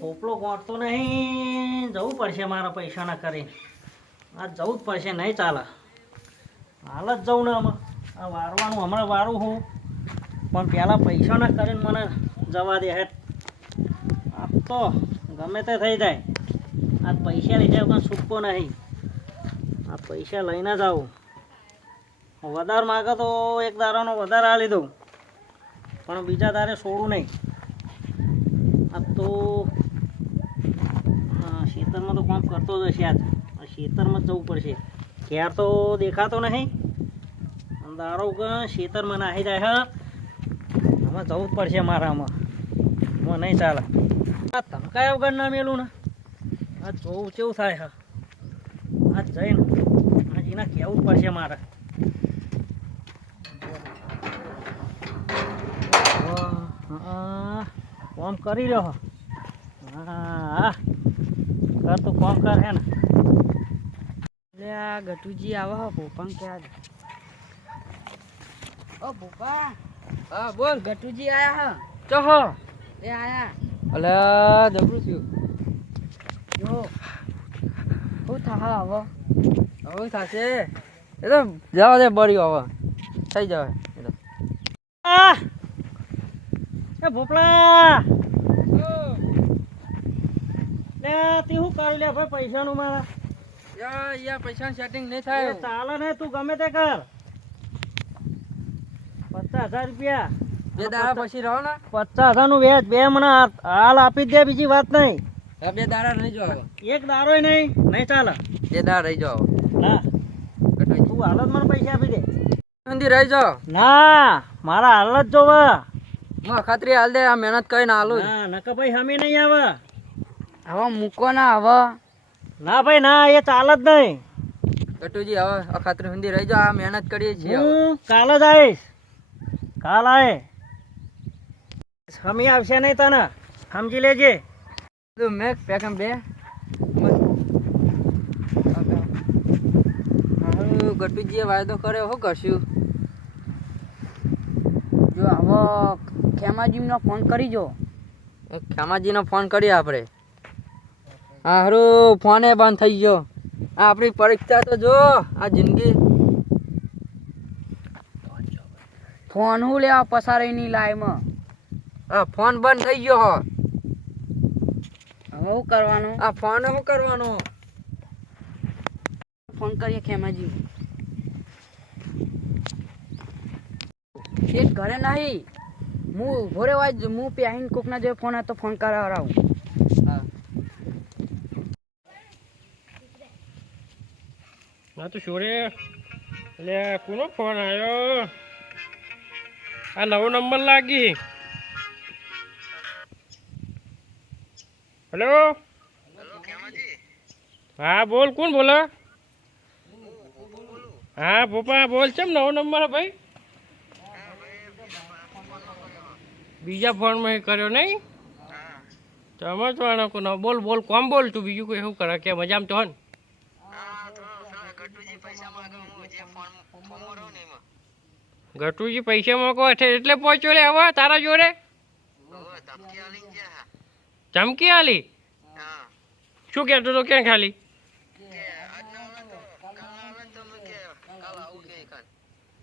ભોપલો ગોઠતો નહીં, જવું પડશે મારા પૈસાના કરી. આ જવું જ પડશે, નહીં ચાલે. હાલ જ જવું ને આમાં આ વારવાનું હમણાં વારું હું, પણ પહેલાં પૈસાના કરીને મને જવા દે હેઠ. આ તો ગમે તે થઈ જાય, આ પૈસા લીધે પણ છૂટકો નહીં. આ પૈસા લઈને જ આવું. વધારે માગે તો એક દારાનો વધારે આ લીધું, પણ બીજા દારે છોડું નહીં. આ તો ખેતરમાં તો કામ કરતો જ હશે. આજ ખેતરમાં જ જવું પડશે. ક્યાર તો દેખાતો નહીં, દારો ખેતરમાં નાહી જાય. હા, આમાં જવું જ પડશે મારામાં. એમાં નહીં ચાલે. આ ધમકાયા વગર ના મેલું ને આ જોવું કેવું થાય. હા, આ જઈને આજ એના કહેવું જ પડશે મારે. કામ કરી રહ્યો. હા, કર તું કામ કર હે ને. એટલે આ ગટુજી આવે હો ભોપાંગ ક્યાં? ઓ ભોપા, હા બોલ. ગટુજી આયા હ. ચો હો. એ આયા. અલે જબરું થયું. જો શું થા હવે? હવે થશે એ તો જવા દે બળ્યો હવે થઈ જાય એ તો. એ ભોપલા લે તે શું કરી લે ભાઈ પૈસાનું મારા? યાર પૈસા સેટિંગ નહીં એ થાય. ચાલે ને, તું ગમે તે કર. 50,000 રૂપિયા બે દાડા પછી રહો ને. 50,000 નું વ્યાજ બે મને હાલ આપી જ દે, બીજી વાત નહીં. બે દાડા રહી જાઓ. એક દારોય નહીં, નહીં ચાલે. બે દાડા રહી જાઓ. ના, તું હાલ જ મને પૈસા આપી દે. મંદિર રહી જાઓ. ના, મારા હાલ જ જોવે. હું ખાતરી હાલ દે, આ મહેનત કરીને હાલું. ના નકા ભાઈ હમે નહીં આવે. હવે મૂકો ના હવે. ના ભાઈ ના, એ ચાલે જ નહીં. કટુજી હવે આ ખાતરી મંદિર રહી જાઓ, આ મહેનત કરીએ છીએ. હું કાલ જ આવીશ. કાલ આય હમી આવશે નહીં તને, સમજી લેજે. તું મેં પેકમ બે ગટુજીએ વાયદો કર્યો, શું કરશું? જો હવે ખેમાજીનો ફોન કરી જો. ખેમાજીનો ફોન કરીએ આપણે. હા હારું, ફોને બંધ થઈ ગયો. આ આપણી પરીક્ષા તો જો, આ જિંદગી. ફોન હું લેવા પસારીની લાઈમાં. આ ફોન બંધ થઈ ગયો હો. હવે શું કરવાનું? આ ફોન શું કરવાનો? ફોન કરીએ ખેમાજી. શેઠ ઘરે નહીં, હું ઉભો રહેવા જ હું પ્યાહીને કોકના જો ફોન હતો ફોન કરાવરાવું. હા ના તો છોરે એટલે કોનો ફોન આવ્યો? આ નવો નંબર લાગી. હેલો, હા બોલ, કોણ બોલો? હા પપ્પા બોલ, ચમ નવો નંબર હે ભાઈ? બીજા ફોનમાં કર્યો નહીં? તમે તો આનો બોલ બોલ, કોમ બોલ તું, બીજું કોઈ શું કરે કે મજામાં તો હન? ગટુજી પૈસા મોકો એટલે પહોંચ્યો લે હવે તારા જોડે? ચમકી આલી? શું કહેતો તો? ક્યાં ખાલી?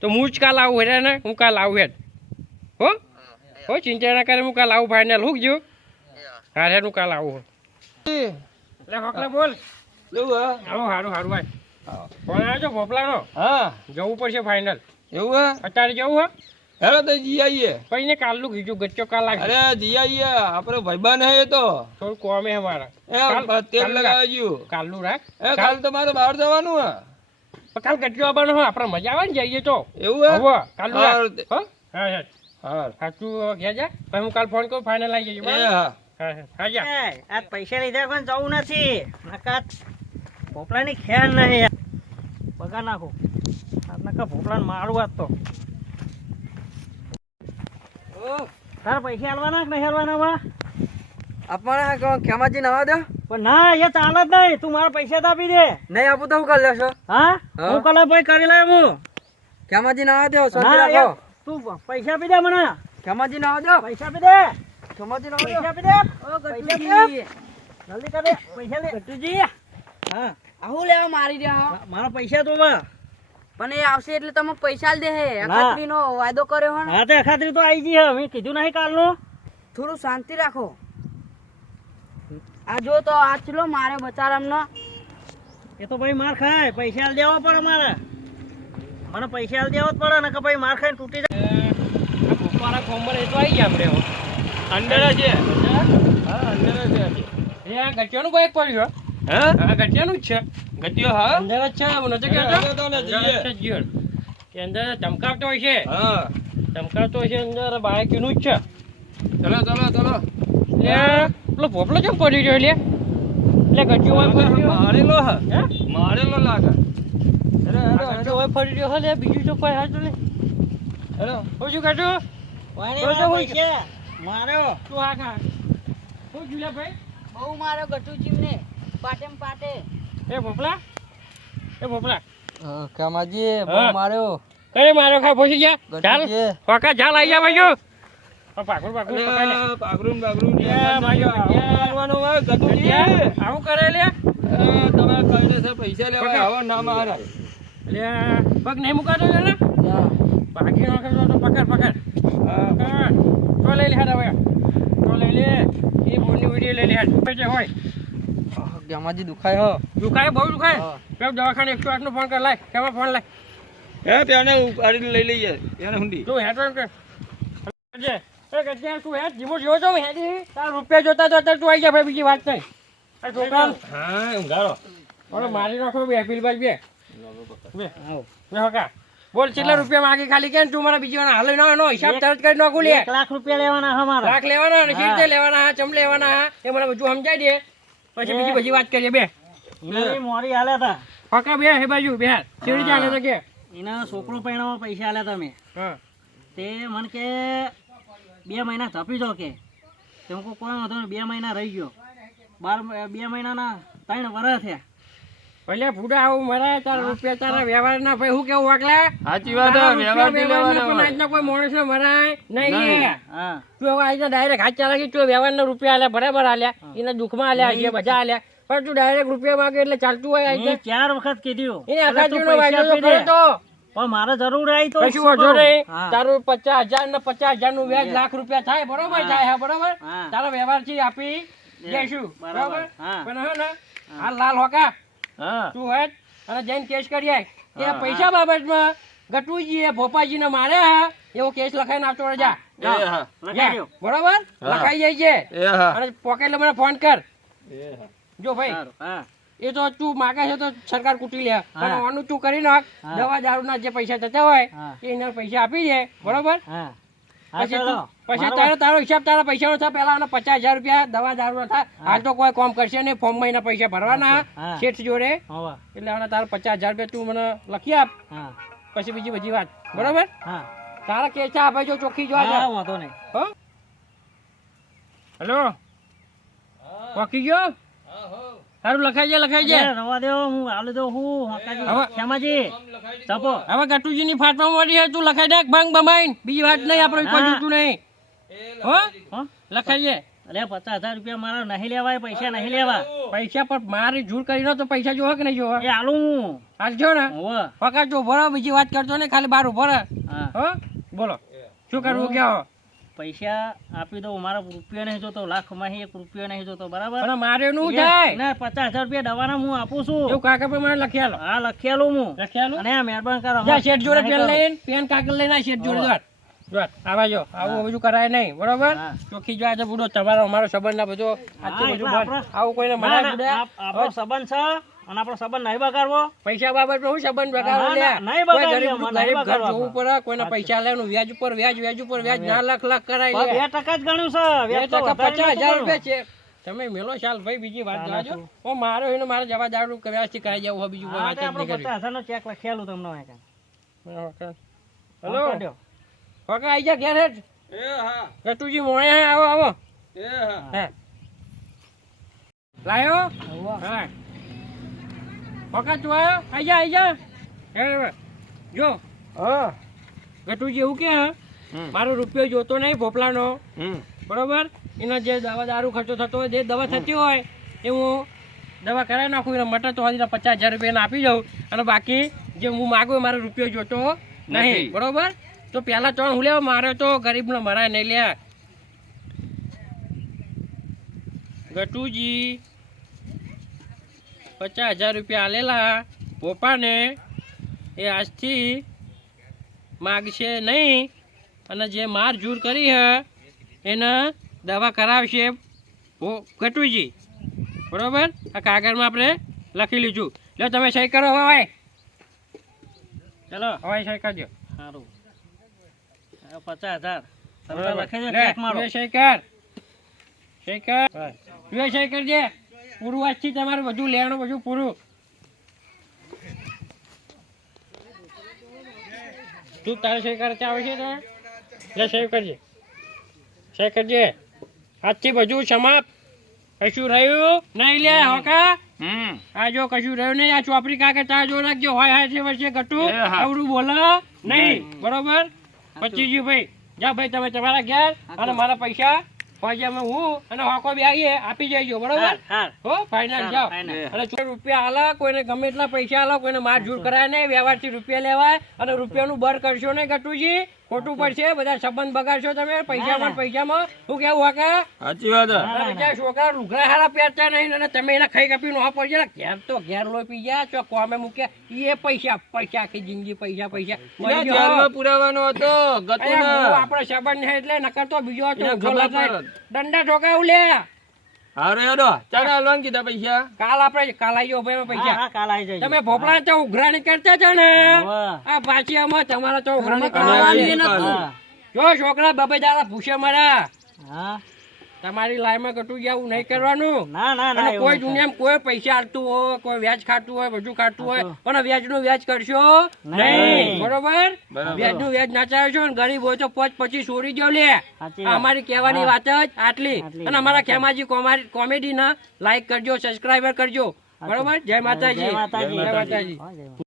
તો હું જ કાલ આવું હેરા ને, હું કાલ આવું હેડ. હો ચિંતા ના કરે, હું કાલ આવું ફાઇનલ. હું ગયો? હા હેડ, હું કાલ આવું. એટલે હોકલા બોલ. આવો સારું સારું ભાઈ. ફોન આવ્યો છો ભોપલાનો? હા, જવું પડશે ફાઇનલ. એવું હે? અત્યારે જવું હે? હેલો તો જી આવીએ. પછી ને કાલનું કીધું ગચ્ચો કાલ લાગે. અરે જી આવીએ, આપણે ભાઈબાન હે એ તો. થોડું કોમે હે મારા. તેલ લગાવજો. કાલનું રાખ. કાલ તો મારે બહાર જવાનું હે. કાલ ગચ્ચો આવવાનો હોય, આપણે મજા આવે ને જઈએ તો. એવું હે? હવે કાલનું રાખ. હા, હા હા હા. સાચું ઘેર જા. પછી હું કાલ ફોન કરું, ફાઇનલ આવી જઈએ. એ બરાબર? હા. હા હા હા જા. આ પૈસા લીધા પણ જવું નથી. નકા ભોપલાની ખેર નહીં. પગાર નાખો. નકા ભોપલાને મારું વાત તો. તારા પૈસા હાલવાના કે નહીં હાલવાના? વા આપણે ખેમાજી નવા દો. પણ ના, એ ચાલે જ નહીં. તું મારા પૈસા તો આપી દે. નહીં આપું તો શું કરી લેશો? હા, હું કલા ભાઈ કરી લે. હું ખેમાજી નવા દો, શાંતિ ના, રાખો. તું પૈસા આપી દે મને. ખેમાજી નવા દો. પૈસા આપી દે. ખમાજી નો પૈસા આપી દે. ઓ પૈસા ગટુજી જલ્દી કર દે. પૈસા લે. ગટુજી હા આવું લેવા મારી રહ્યા હો. મારા પૈસા તો બા. પણ એ આવશે એટલે તમે પૈસા જ દે હે ના. અખાત્રીનો વાયદો કર્યો હો ને હા તે અખાત્રી તો આવી ગઈ હે. મેં કીધું નહીં કાલનું. થોડું શાંતિ રાખો આ જો તો આ ચલો મારે બચારામનો એ તો ભાઈ માર ખાય. પૈસા આલ દેવા પડે મારે. મને પૈસા આલ દેવા જ પડે ને કે ભાઈ માર ખાઈને તૂટી જાય. આ ભૂપારા ખોંબર એ તો આવી ગયા આપણે હો. અંદર છે હા અંદર છે એ આ ગટિયાનું બાઈક પડ્યું હો. હા આ ગટિયાનું જ છે. ગતિયો હા અંદર જ છે હું નથી અંદર કહેતો. તો ને અંદર જ છે જીવન. કે અંદર ચમકાવતો હોય છે. હા ચમકાવતો હોય છે અંદર બાઈકનું જ છે. ચલો ચલો ચલો લે પેલો ભોપલો કેમ પડી રહ્યો લે એટલે ગટિયો હોય પડી રહ્યો મારેલો હે હે મારેલો લાગે અરે આ ગટિયો હોય પડી રહ્યો હે લે બીજું તો કોઈ હાથ લે અરે હું શું કાઢું વાણી તો મારા હોય પૈસા. માર્યો. તું આ ખા હું જુલા ભાઈ બહુ મારો ગટુજીને પાટેમ પાટે એ ભોપલા એ ભોપલા ખમાજી હા. બહુ માર્યો કઈ મારો ખા ભોસી ગયા ચાલ ગટુજી. કાકા ચાલ આવી જા ભાઈઓ પાકુર પાકુર પકડ લે પાગરું બાગરું એ ભાઈઓ મારવાનું હોય ગટુજી આવું કરે લે તમે કહીને છે પૈસા લેવા આવો ના મારા લે પગ નહીં મુકાતો ને બાકી નાખે તો પકડ પકડ હા તો લઈ લે હાડા ભાઈ તો લઈ લે એ બોની વિડીયો લઈ લે હાડ પૈસા હોય ખમાજી દુખાય હો દુખાય બહુ દુખાય હા. કેમ દવાખાને 108 નો ફોન કર લાય કેમાં ફોન લાય હે તેને ઉપાડી લઈ લઈએ એને હુંડી તું હેડ એમ કે જે એ ગજ્યા તું હેડ જીમો જેવો છો હેડી તાર રૂપિયા જોતા જોતા તું આવી જા ભાઈ બીજી વાત નહીં આ છોકરા હા ઊંઘાડો ઓલો મારી નાખો બે પીલ બાજ બે બે આવો. બે હકા બોલ કેટલા રૂપિયા માંગી ખાલી કેમ તું મારા બીજી વાર હાલે ના એનો હિસાબ તરત કરી નાખું લે 1 લાખ રૂપિયા લેવાના હે મારા. લાખ લેવાના અને હા. સીધે લેવાના હા ચમ લેવાના હા એ મને બધું સમજાઈ દે પછી બીજી બધી વાત કરીએ બે એની મોરી આલ્યા તા. હકા બે હે બાજુ બે સીડી ચાલે તો કે એના છોકરો પૈણામાં પૈસા આલ્યા તમે. હા તે મને કે 2 મહિના ધપી જો કે તે હું કહું કોઈ વાંધો નહીં. 2 મહિના રહી ગયો. 2 મહિનાના 3 વર્ષ થયા. ભલે ભૂડા આવું મરાય તારા રૂપિયા તારા વ્યવહાર ના ભાઈ હું કેવું વાકલા સાચી વાત હે, વ્યવહાર થી લેવાના હોય. આજના કોઈ માણસ ને મરાય નહીં લે. હા તું હવે આજના ડાયરેક્ટ હાથ ચાલાકી તું વ્યવહાર ના રૂપિયા આલ્યા બરાબર આલ્યા એના દુઃખમાં આલ્યા છે બધા આલ્યા પણ તું ડાયરેક્ટ રૂપિયા માંગે એટલે ચાલતું હોય મેં આજે 4 વખત કીધું એને એટલે અખાત્રીનો તું પૈસા વાયદો તો આપી દે. કરો તો પણ મારે જરૂર આવી તો કશું શું વાંધો કરું? નહીં હા. તારું 50,000 ને 50,000 નું વ્યાજ લાખ રૂપિયા થાય બરોબર થાય હા બરોબર હા. તારા વ્યવહાર થી આપી જઈશું બરાબર. બરોબર હા. પણ હે ને આ લાલ હોકા હા તું હેડ અને જઈને કેસ કરી આય કે હા, પૈસા બાબતમાં ગટુજીએ ભોપાજીને માર્યા એવો કેસ લખાઈને આવતો રહેજા એ હા લખાઈ દ્યો. બરોબર હા. લખાઈ જાય છે એ હા અને પોકેટ મને ફોન કર એ હા જો ભાઈ સારું. હા એ તો તું માગે છે તો સરકાર કૂટી લે પણ હા. આનું તું કરી નાખ હા. દવા દારૂના જે પૈસા થતા હોય હા. એ એના પૈસા આપી દે બરોબર હા હા પછી ચલો. તું- પછી મારો- તારો તારો હિસાબ તારા પૈસાનો થાય પહેલા આના 50,000 રૂપિયા દવા દારૂ થાય હાલ તો કોઈ કોમ કરશે નહીં ફોર્મમાં એના પૈસા ભરવાના હા. શેઠ જોડે હોવે. એટલે આના તારા 50,000 રૂપિયા તું મને લખી આપ હા પછી બીજી બધી વાત બરોબર હા તારા કેસા આપે જો ચોખ્ખી જોવા હા જા વાંધો નહીં. હો હેલો પોકી ગયો સારું લખાઈ જાય એ રવા દો હું આલુ દઉં હું હકાજી. હવે- શ્યામાજી ચાપો. હવે ગટુજીની ફાટવા મળી છે તું લખાઈ દે ભાંગ બમાઈન બીજી વાત નહીં આપણે કોઈ હા. જોતું નહીં હો હો? લખાઈએ અલે 50,000 રૂપિયા મારા નહીં લેવાય. પૈસા નહીં લેવા. પૈસા પર મારી જૂર કરીને તો પૈસા જોવે કે નહીં જોવે એ આલુ હું. હાલજો ને હોવે. પકડ જો ભરો બીજી વાત કરતો ને ખાલી બાર ઉભો રહે હા હો બોલો શું કરવું કહો પૈસા આપી દઉં. મારા રૂપિયો નહીં જોતો. લાખમાં 1 રૂપિયો નહીં જોતો. બરાબર પણ મારે નું થાય ના 50,000 રૂપિયા દવાના હું આપું છું. એવું કાકા પર મારે લખી આલો હા લખેલું હું. લખી અને આ મહેરબાન કરો. જા શેઠ જોડે નહીં પેન કરો. લઈને પેન કાગળ લઈને આ શેઠ જોડે જોડ જોડ આવા જો આવું બધું કરાય નહીં બરોબર હા. ચોખ્ખી જો આજે બુડો તમારો અમારો સંબંધ ના બધો આજે હા, બધું એટલે બંધ આપણો- આવું કોઈને ના, મનાય ના, બુડા આપણો સંબંધ છે અને આપણો સંબંધ નહીં બગાડવો. પૈસા બાબત હું સંબંધ બગાડો ના, લે ના, નહીં કોઈ બગાડીએ, ગરીબ મને ગરીબ નહીં ઘર બગાડવા જોવું પડે કોઈના પૈસા લેવાનું વ્યાજ ઉપર વ્યાજ ના લાખ કરાય લે 2% જ ગણ્યું છે. વ્યાજ તો 2% વધારે 50,000 નહોતું રૂપિયા છે તમે મેલો ચાલ ભાઈ બીજી વાત ના, જોવાજો ના, ઓ મારો એને મારે જવા દાડું વ્યવસ્થિત કરાઈ જવું હોય બીજું કોઈ હા, વાત તે જ આપણો નહીં કરવી 50,000 નો ચેક લખેલું તમને અહીં કાંઈ. હેલો ફોન કરજો. કાકા આઈ જા ઘેર હેઠ એ હા ગટુજી મોય હે આવો આવો એ હા હે લાયો હા કાકા તું આવ્યો આઈ જા હે જો હા ગટુજી એવું કે હે મારો રૂપિયો જોતો નહીં ભોપલાનો હમ બરોબર એનો જે દવા દારૂ ખર્ચો થતો હોય જે દવા થતી હોય એ હું દવા કરાવી નાખું એને મટર તો હજી 50,000 રૂપિયા આપી દઉં અને બાકી જે હું માગું મારો રૂપિયો જોતો નહીં બરોબર તો પહેલા ત્રણ હું લેવા મારે તો ગરીબનો મરાય નહીં લે ગટુજી 50,000 રૂપિયા આલેલા પોપાને એ આજથી માગશે નહીં અને જે માર જૂર કરી હે એને દવા કરાવશે ગટુજી બરોબર આ કાગળમાં આપણે લખી લીધું લો તમે સહી કરો હવે ચલો હવે સહી કરજો સારું 50,000 તમે બરોબર. લખી દો લે, ચેક મારો તું એ સહી કર તું એ સહી કરજે પૂરું આજથી તમારું બધું લેવાનું બધું પૂરું તું તારે સહી કરતા આવે છે ને લે સહી કરજે આજથી બધું સમાપ્ત કશું રહ્યું નહીં લે હોકા આ જો કશું રહ્યું નહીં આ ચોપડી કાગળ તાર જો રાખજો હોય છે વર્ષે ગટું આવડું બોલો નહીં બરોબર પચીજી ભાઈ જા ભાઈ તમે તમારા ઘેર અને મારા પૈસા ફોજિયામાં હું અને હોકો બી આવીએ આપી જઈજો બરોબર હાર હો ફાઇનલ જાઓ final. અને રૂપિયા આલા કોઈને ગમે એટલા પૈસા આલો કોઈને માર જૂર કરાય નહીં વ્યવહારથી રૂપિયા લેવાય અને રૂપિયાનું બર કરશો નહીં ગટુજી ખોટું પડશે બધા સંબંધ બગાડશો તમે પૈસામાં શું કેવું હોકા સાચી વાત હે. અને બીજા છોકરા લુગડા હારા પહેરતા નહીં અને તમે એને ખાઈ કપી નો પડશે ને ઘેર તો ઘેર લોહી પી ગયા ચો કોમે મૂક્યા એ પૈસા આખી જિંદગી પૈસા એના મરી ગયો. જાનમાં પુરાવાનો હતો અરે ગતુના. હું આપણો સંબંધ છે એટલે નકર તો બીજો હતો એને ખબર પડે. દંડા ઠોકાવું લે હારું હેડો ચાલ હાલવાનું કીધા પૈસા કાલ આપણે કાલ આવી ભાઈ હા પૈસા હા કાલ આવી જજો તમે ભોપળા તો ઉઘરાણી કરતા છો ને હોવે. આ પાછી આમાં તમારા તો ઉઘરાણી કરવાની કરવાની નથી. હા જો છોકરા બબે દાડા પૂછે મારા હા તમારી લાઈનમાં કટું જવું નહીં કરવાનું ના ના ના અને એવું કોઈ નથી. દુનિયામાં કોઈ પૈસા આલતું હોય કોઈ વ્યાજ ખાતું હોય બધું ખાતું હોય પણ વ્યાજનું વ્યાજ કરશો નહીં. નહીં બરોબર બરાબર. વ્યાજનું વ્યાજ ના ચાલશો ને ગરીબ હોય તો 5-25 છોડી દો લે સાચી આ વાત. અમારી કહેવાની હા. વાત જ આટલી આટલી. અને અમારા ખેમાજી કોમેડી ના લાઈક કરજો સબસ્ક્રાઈબર કરજો બરોબર જય માતાજી જય માતાજી જય માતાજી હા, જય માતાજી.